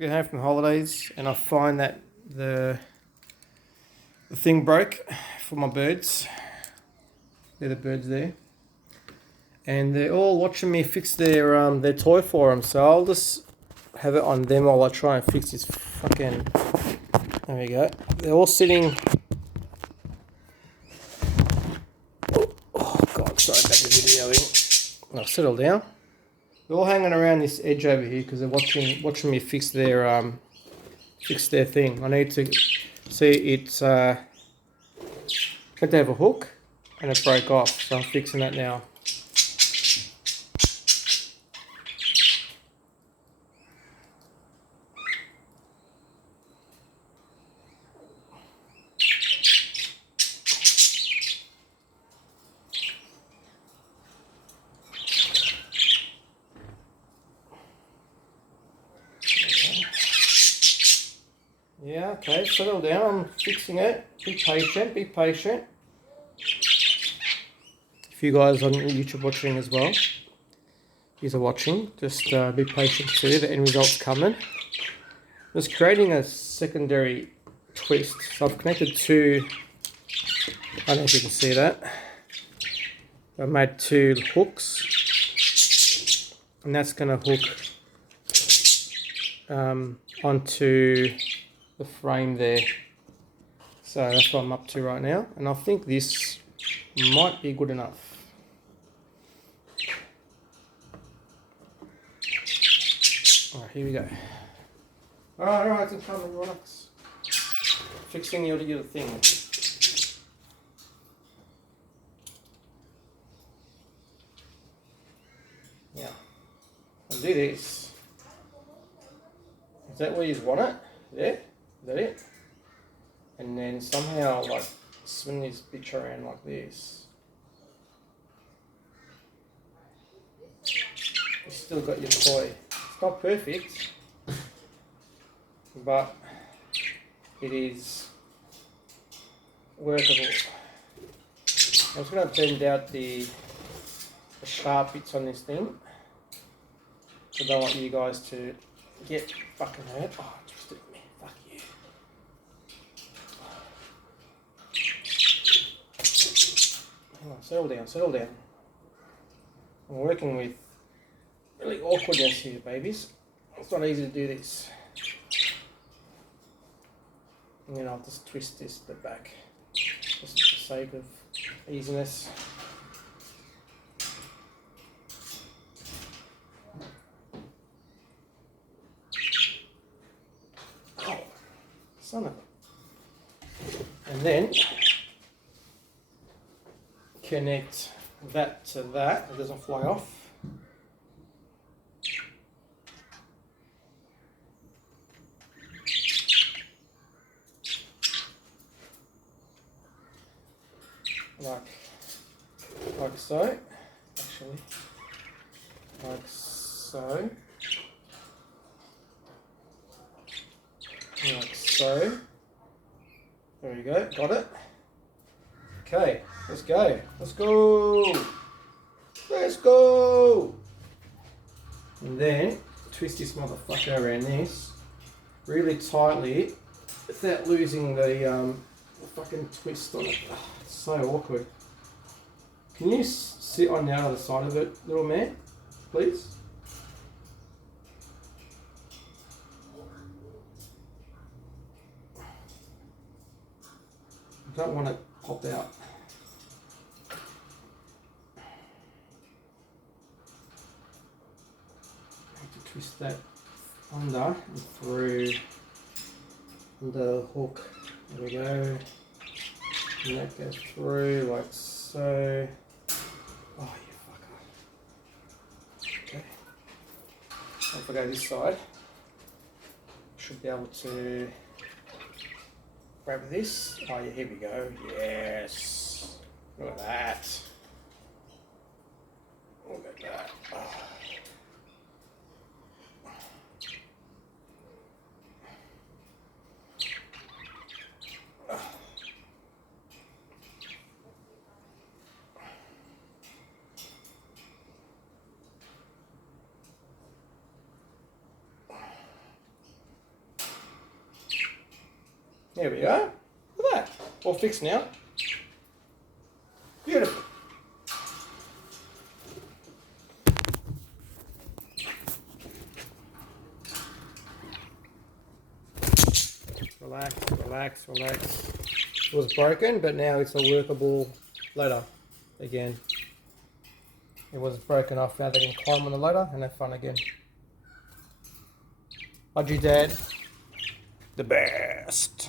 get home from holidays and I find that the thing broke for my birds. They're the birds there. And they're all watching me fix their toy for them. So I'll just have it on them while I try and fix this fucking... There we go. They're all sitting... Oh God, sorry about the videoing. I'll settle down. They're all hanging around this edge over here because they're watching me fix their thing. I need to see it's had to have a hook and it broke off, so I'm fixing that now. Yeah, okay, settle down, I'm fixing it. Be patient, be patient. If you guys on YouTube watching as well, you are watching, just be patient too, the end result's coming. Just creating a secondary twist. So I've connected two, I don't know if you can see that. I've made two hooks, and that's going to hook onto the frame there. So that's what I'm up to right now, and I think this might be good enough. Alright, here we go. Alright, it's coming, relax. Fixing the other thing. Yeah. I'll do this. Is that where you want it? There? Is that it? And then somehow like swing this bitch around like this. You still got your toy. It's not perfect, but it is workable. I'm just going to bend out the sharp bits on this thing. I don't want you guys to get fucking hurt. Oh, it twisted me. Fuck you. Hang on, settle down, settle down. I'm working with really awkwardness here, babies. It's not easy to do this. And then I'll just twist this to the back, just for the sake of easiness. Oh, son of it. And then connect that to that. It doesn't fly off. Like so, actually, like so, like so. There we go, got it. Okay, let's go, let's go, let's go. And then twist this motherfucker around this really tightly without losing the fucking twist on it. Oh, it's so awkward. Can you sit on the other side of it, little man, please? I don't want it popped out. I have to twist that under and through the hook. There we go. And that goes through like so. Oh, you fucker. Okay. If I go this side, should be able to grab this. Oh yeah, here we go. Yes. Look at that. Look at that. Oh. There we go. Look at that. All fixed now. Beautiful. Relax, relax, relax. It was broken, but now it's a workable ladder again. It was broken off. Now they can climb on the ladder and have fun again. Budgie Dad, the best.